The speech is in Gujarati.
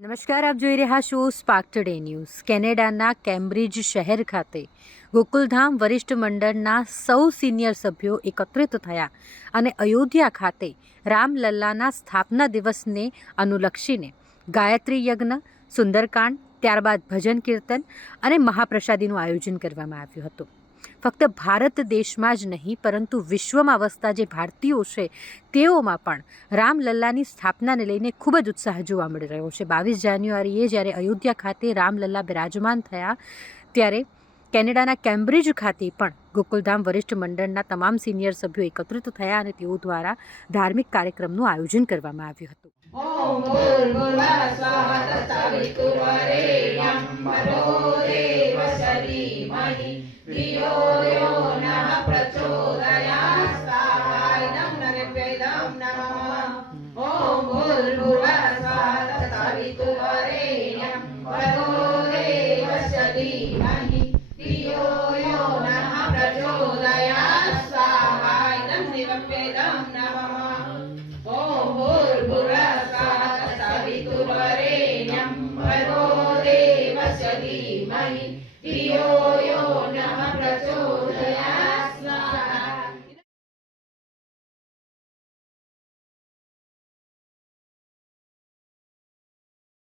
નમસ્કાર, આપ જોઈ રહ્યા છો સ્પાર્ક ટુડે ન્યૂઝ। કેનેડાના કેમ્બ્રિજ શહેર ખાતે ગોકુલધામ વરિષ્ઠ મંડળના સૌ સિનિયર સભ્યો એકત્રિત થયા અને અયોધ્યા ખાતે રામલલ્લાના સ્થાપના દિવસને અનુલક્ષીને ગાયત્રી યજ્ઞ, સુંદરકાંડ, ત્યારબાદ ભજન કીર્તન અને મહાપ્રસાદીનું આયોજન કરવામાં આવ્યું હતું। ફક્ત ભારત દેશમાં જ નહીં પરંતુ વિશ્વમાં વસતા જે ભારતીયો છે તેઓમાં પણ રામલલ્લાની સ્થાપનાને લઈને ખૂબ જ ઉત્સાહ જોવા મળી રહ્યો છે। 22 જાન્યુઆરીએ જ્યારે અયોધ્યા ખાતે રામલલ્લા બિરાજમાન થયા ત્યારે કેનેડાના કેમ્બ્રિજ ખાતે પણ ગોકુલધામ વરિષ્ઠ મંડળના તમામ સિનિયર સભ્યો એકત્રિત થયા અને તેઓ દ્વારા ધાર્મિક કાર્યક્રમનું આયોજન કરવામાં આવ્યું હતું। ઓમ ભૂર્ભુવઃ સ્વાહા તત્સવિતુર્વરેણ્યં ભર્ગો દેવસ્ય ધીમહિ ધિયો યો નઃ પ્રચોદયાत् સ્વાહાયં નરેભ્યઃ નમઃ। ઓમ ભૂર્ભુવઃ સ્વાહા તત્સવિતુર્વરેણ્યં ભર્ગો દેવસ્ય ધીમહિ ધિયો યો નઃ પ્રચોદયાत्